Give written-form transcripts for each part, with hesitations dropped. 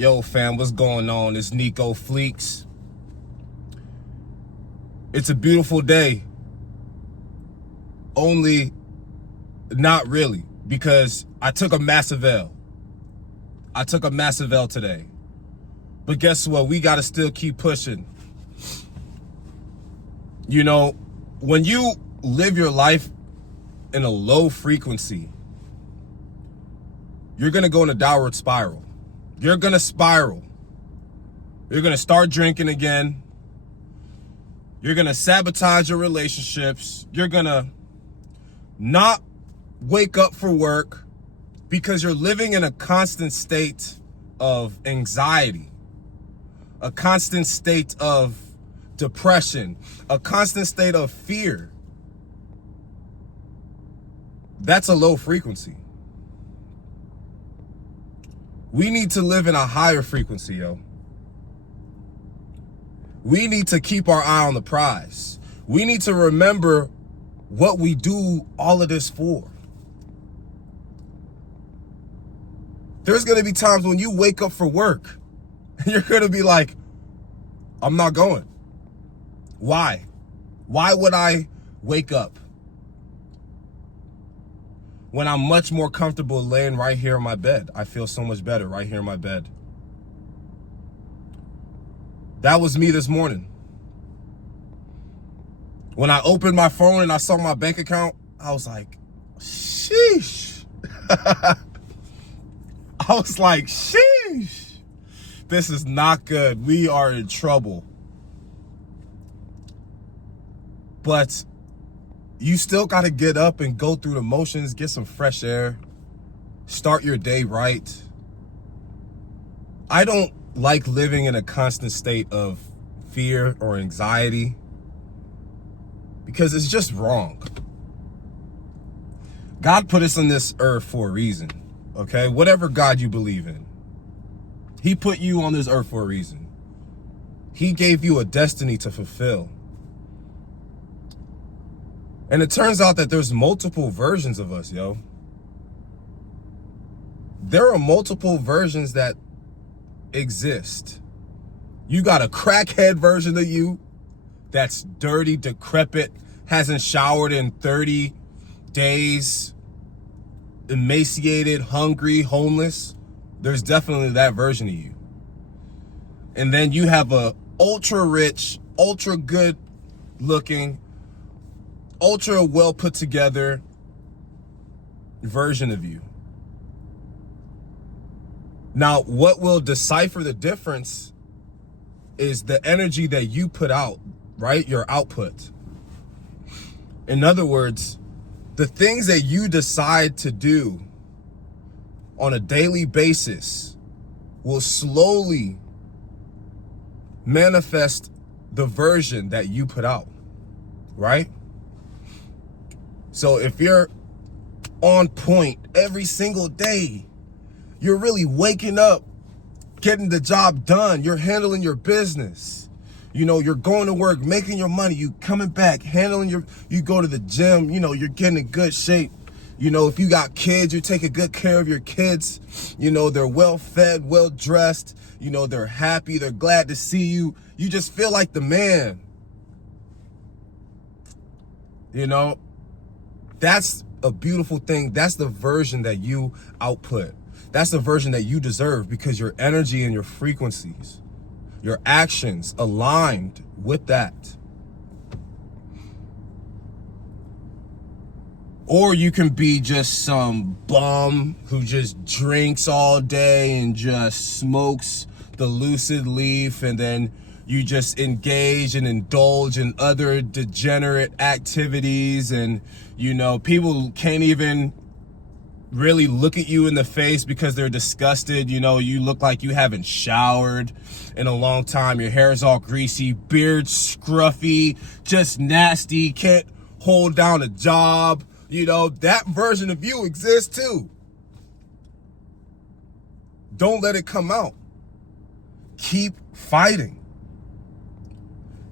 Yo fam, what's going on? It's Nico Fleeks. It's a beautiful day. Only not really, because I took a massive L. I took a massive L today. But guess what? We got to still keep pushing. You know, when you live your life in a low frequency, you're going to go in a downward spiral. You're going to spiral. You're going to start drinking again. You're going to sabotage your relationships. You're going to not wake up for work because you're living in a constant state of anxiety, a constant state of depression, a constant state of fear. That's a low frequency. We need to live in a higher frequency, yo. We need to keep our eye on the prize. We need to remember what we do all of this for. There's going to be times when you wake up for work and you're going to be like, I'm not going. Why? Why would I wake up when I'm much more comfortable laying right here in my bed? I feel so much better right here in my bed. That was me this morning. When I opened my phone and I saw my bank account, I was like, sheesh. I was like, sheesh. This is not good. We are in trouble. But you still got to get up and go through the motions, get some fresh air, start your day right. I don't like living in a constant state of fear or anxiety because it's just wrong. God put us on this earth for a reason, okay? Whatever God you believe in, He put you on this earth for a reason. He gave you a destiny to fulfill. And it turns out that there's multiple versions of us, yo. There are multiple versions that exist. You got a crackhead version of you that's dirty, decrepit, hasn't showered in 30 days, emaciated, hungry, homeless. There's definitely that version of you. And then you have a ultra rich, ultra good looking, ultra well put together version of you. Now, what will decipher the difference is the energy that you put out, right? Your output. In other words, the things that you decide to do on a daily basis will slowly manifest the version that you put out, right? So if you're on point every single day, you're really waking up, getting the job done, you're handling your business, you know, you're going to work, making your money, you coming back, you go to the gym, you know, you're getting in good shape. You know, if you got kids, you're taking good care of your kids. You know, they're well fed, well dressed. You know, they're happy, they're glad to see you. You just feel like the man. You know, that's a beautiful thing. That's the version that you output. That's the version that you deserve because your energy and your frequencies, your actions aligned with that. Or you can be just some bum who just drinks all day and just smokes the lucid leaf, and then you just engage and indulge in other degenerate activities, and you know, people can't even really look at you in the face because they're disgusted. You know, you look like you haven't showered in a long time. Your hair is all greasy, beard scruffy, just nasty, can't hold down a job. You know, that version of you exists too. Don't let it come out. Keep fighting.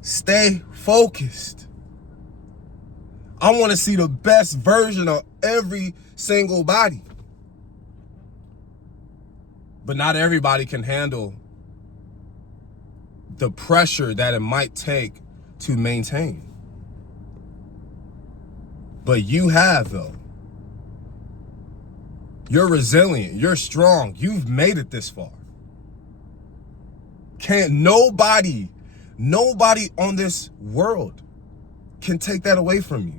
Stay focused. I want to see the best version of every single body. But not everybody can handle the pressure that it might take to maintain. But you have, though. You're resilient. You're strong. You've made it this far. Nobody on this world can take that away from you.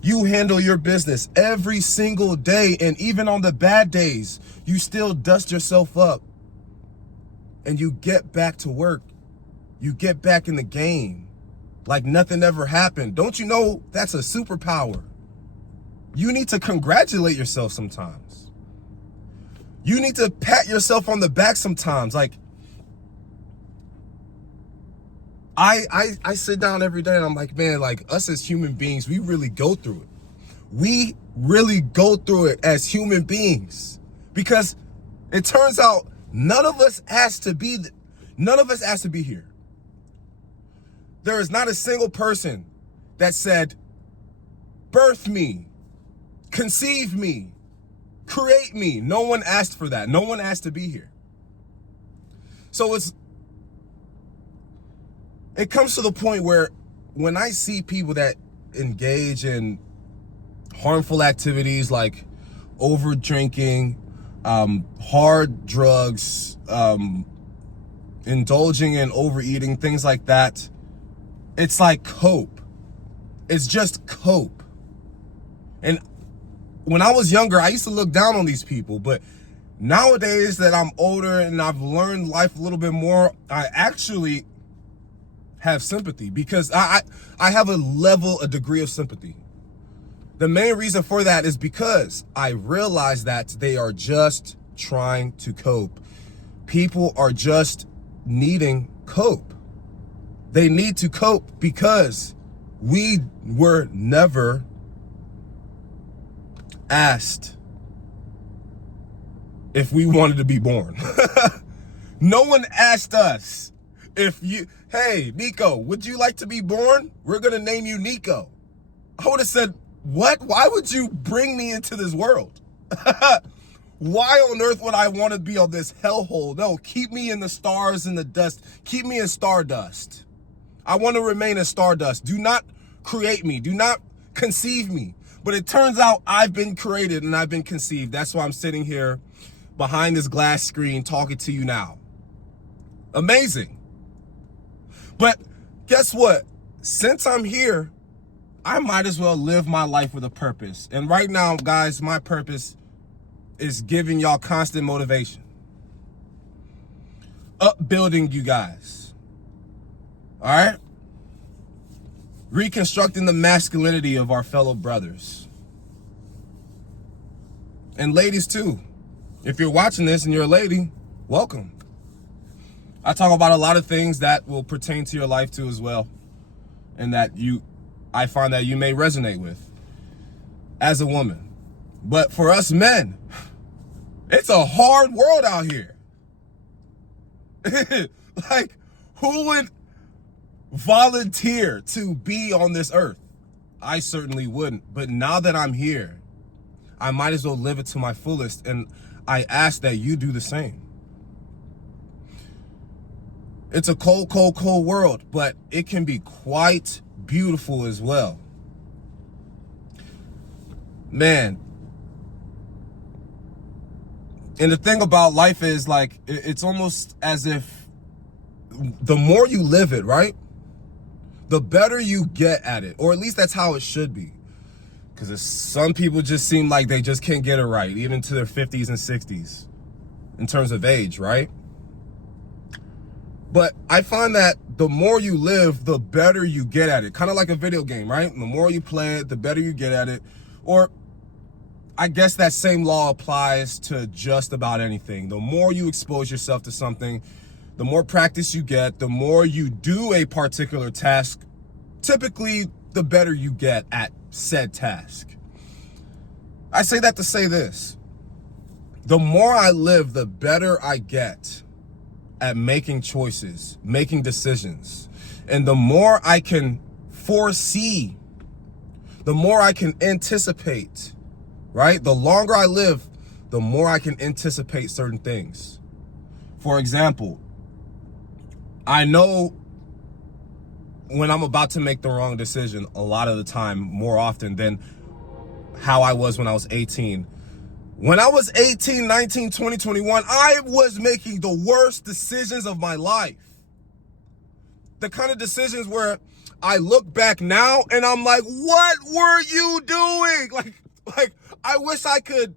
You handle your business every single day, and even on the bad days, you still dust yourself up and you get back to work. You get back in the game like nothing ever happened. Don't you know that's a superpower? You need to congratulate yourself sometimes. You need to pat yourself on the back sometimes. Like, I sit down every day and I'm like, man, like, us as human beings, we really go through it. We really go through it as human beings, because it turns out none of us asked to be here. There is not a single person that said, birth me, conceive me, create me. No one asked for that. No one asked to be here. So it comes to the point where when I see people that engage in harmful activities like over drinking, hard drugs, indulging in overeating, things like that, it's like cope. It's just cope. And when I was younger, I used to look down on these people, but nowadays that I'm older and I've learned life a little bit more, I actually have sympathy, because I have a degree of sympathy. The main reason for that is because I realize that they are just trying to cope. People are just needing cope. They need to cope because we were never asked if we wanted to be born. No one asked us hey, Nico, would you like to be born? We're going to name you Nico. I would have said, what? Why would you bring me into this world? Why on earth would I want to be on this hellhole? No, keep me in the stars and the dust. Keep me in stardust. I want to remain in stardust. Do not create me. Do not conceive me. But it turns out I've been created and I've been conceived. That's why I'm sitting here behind this glass screen talking to you now. Amazing. But guess what? Since I'm here, I might as well live my life with a purpose. And right now, guys, my purpose is giving y'all constant motivation. Upbuilding you guys. All right? Reconstructing the masculinity of our fellow brothers. And ladies too. If you're watching this and you're a lady, welcome. I talk about a lot of things that will pertain to your life too as well, and that I find that you may resonate with as a woman. But for us men, it's a hard world out here. Like, who would volunteer to be on this earth? I certainly wouldn't. But now that I'm here, I might as well live it to my fullest, and I ask that you do the same. It's a cold, cold, cold world, but it can be quite beautiful as well. Man. And the thing about life is, like, it's almost as if the more you live it, right, the better you get at it. Or at least that's how it should be. Because some people just seem like they just can't get it right, even to their 50s and 60s in terms of age, right? But I find that the more you live, the better you get at it. Kind of like a video game, right? The more you play it, the better you get at it. Or I guess that same law applies to just about anything. The more you expose yourself to something, the more practice you get, the more you do a particular task, typically the better you get at said task. I say that to say this. The more I live, the better I get at making choices, making decisions. And the more I can foresee, the more I can anticipate, right? The longer I live, the more I can anticipate certain things. For example, I know when I'm about to make the wrong decision a lot of the time, more often than how I was when I was 18. When I was 18, 19, 20, 21, I was making the worst decisions of my life. The kind of decisions where I look back now and I'm like, what were you doing? Like I wish I could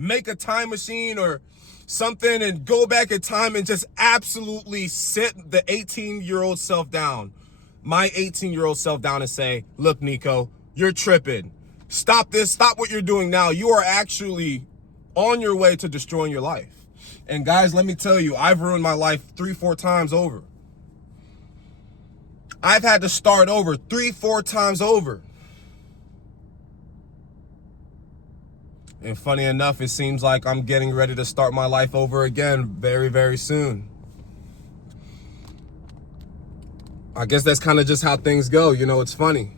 make a time machine or something and go back in time and just absolutely sit the 18-year-old self down, my 18-year-old self down, and say, look, Nico, you're tripping. Stop this. Stop what you're doing now. You are actually on your way to destroying your life. And guys, let me tell you, I've ruined my life 3-4 times over. I've had to start over 3-4 times over. And funny enough, it seems like I'm getting ready to start my life over again very, very soon. I guess that's kind of just how things go. You know, it's funny.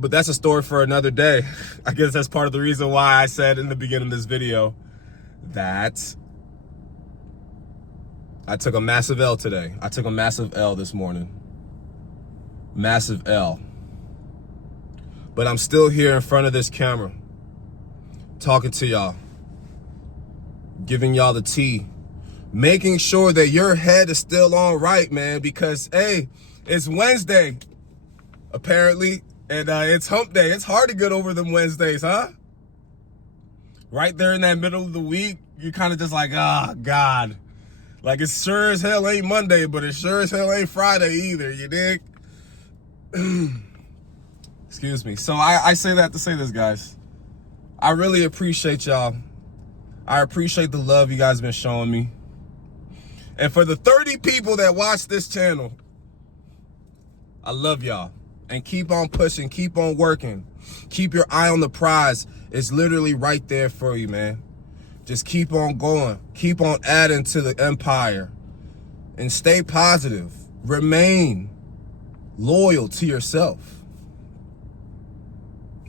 But that's a story for another day. I guess that's part of the reason why I said in the beginning of this video that I took a massive L today. I took a massive L this morning. Massive L. But I'm still here in front of this camera, talking to y'all, giving y'all the tea, making sure that your head is still on right, man, because, hey, it's Wednesday, apparently, and it's hump day. It's hard to get over them Wednesdays, huh? Right there in that middle of the week, you're kind of just like, oh, God. Like, it sure as hell ain't Monday, but it sure as hell ain't Friday either, you dig? Excuse me. So I say that to say this, guys. I really appreciate y'all. I appreciate the love you guys been showing me. And for the 30 people that watch this channel, I love y'all. And keep on pushing, keep on working. Keep your eye on the prize. It's literally right there for you, man. Just keep on going. Keep on adding to the empire. And stay positive. Remain loyal to yourself.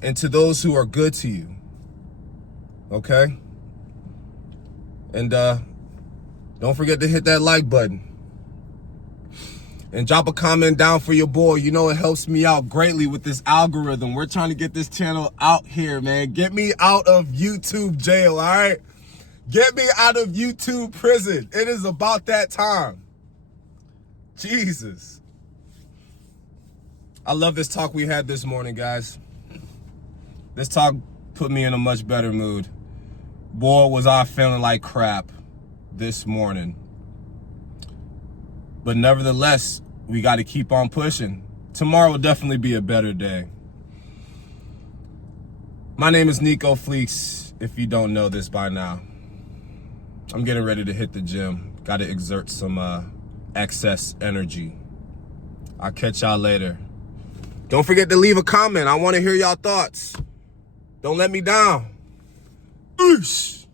And to those who are good to you. Okay? And don't forget to hit that like button. And drop a comment down for your boy. You know it helps me out greatly with this algorithm. We're trying to get this channel out here, man. Get me out of YouTube jail, all right? Get me out of YouTube prison. It is about that time. Jesus. I love this talk we had this morning, guys. This talk put me in a much better mood. Boy, was I feeling like crap this morning. But nevertheless, we got to keep on pushing. Tomorrow will definitely be a better day. My name is Nico Fleeks, if you don't know this by now. I'm getting ready to hit the gym. Got to exert some excess energy. I'll catch y'all later. Don't forget to leave a comment. I want to hear y'all thoughts. Don't let me down. Oosh.